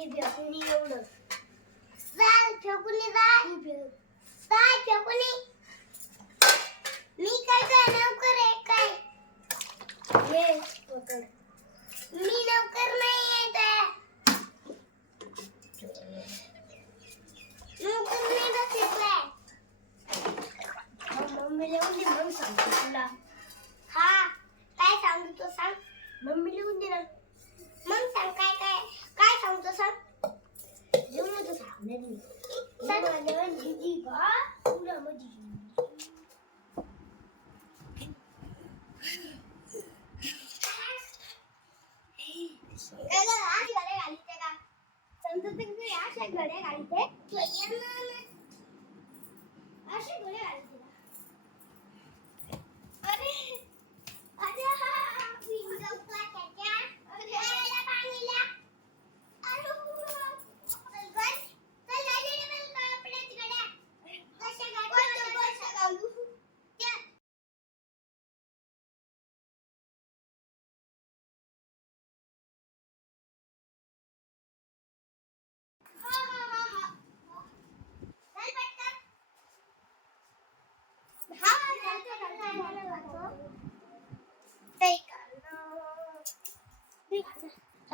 ही फेकुनी एवढं चाल फेकुनी जाय मी काय काय नौकर आहे काय? मी नौकर नाही आहे असे. घड्या घालते असे घड्या घालते.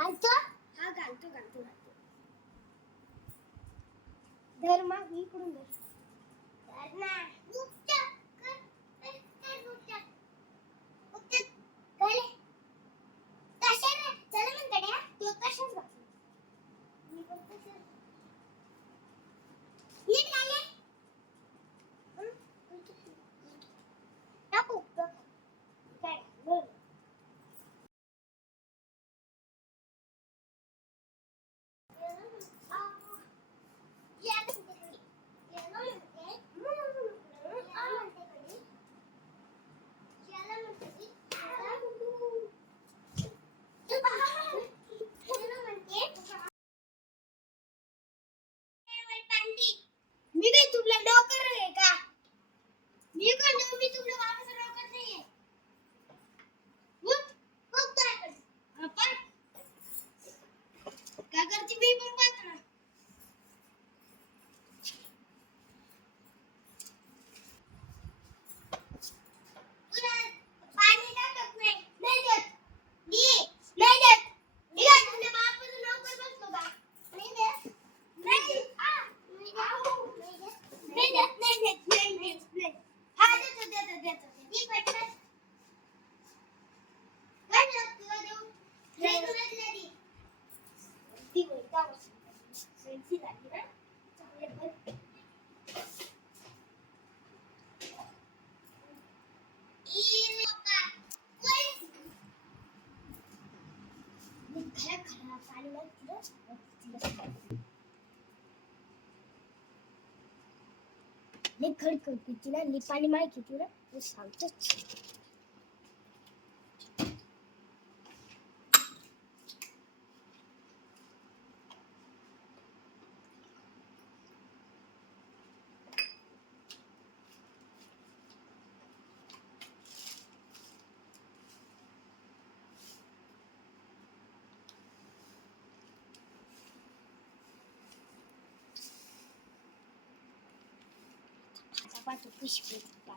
घालतो? हा घालतो घालतो घालतो. धर मग इकडून धर ना लई खडखड किती ना नी पाणी माहिती तुला. तू सांगतोच 万一不喜欢怎么办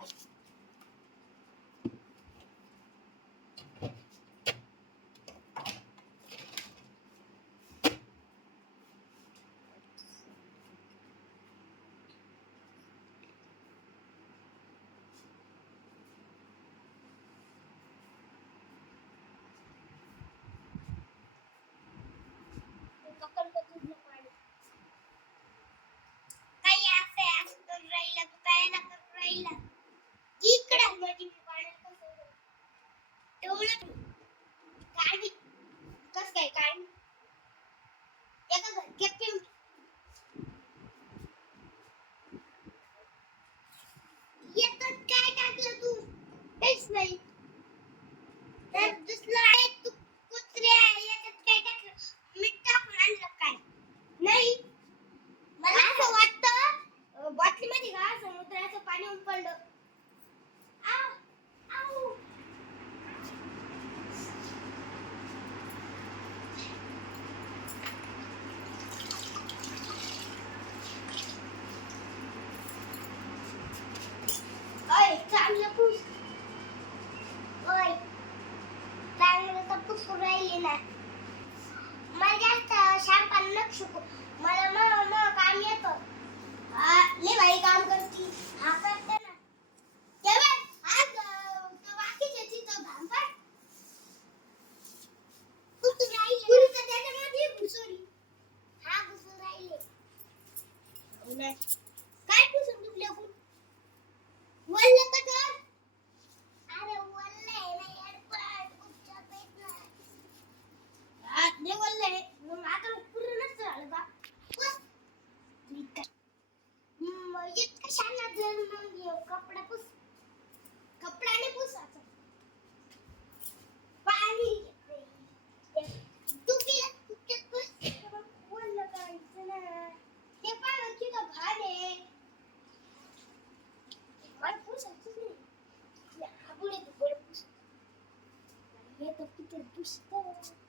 उठून राहिली ना. मला जास्त शाळपान न शिकू मला मग काम येतो. लय भाई काम करती. हा करते. हे